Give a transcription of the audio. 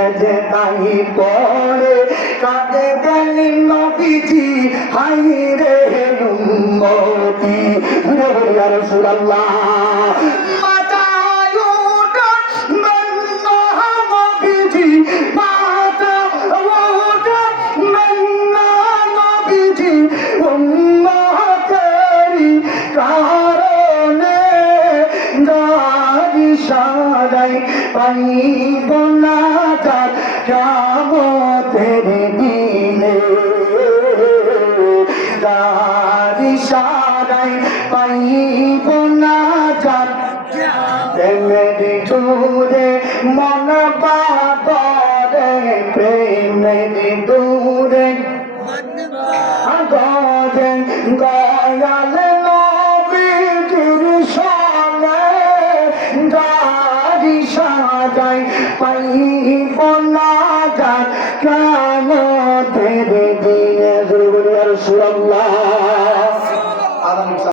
সেজদাই পড়ে কাঁদে বলি নবীজি হাই রে উম্মতি ইয়া রাসূলুল্লাহ পাইব না যার কিয়ামতের দিনে যার ইশারায় পাইব না যার প্রেমের দূরে মন বাঁধে প্রেমের দূরে গজে গয়াল নবীর সনে গাড়ি সাজাই পাইব না যার কিয়ামতের দিনে রাসূলুল্লাহ।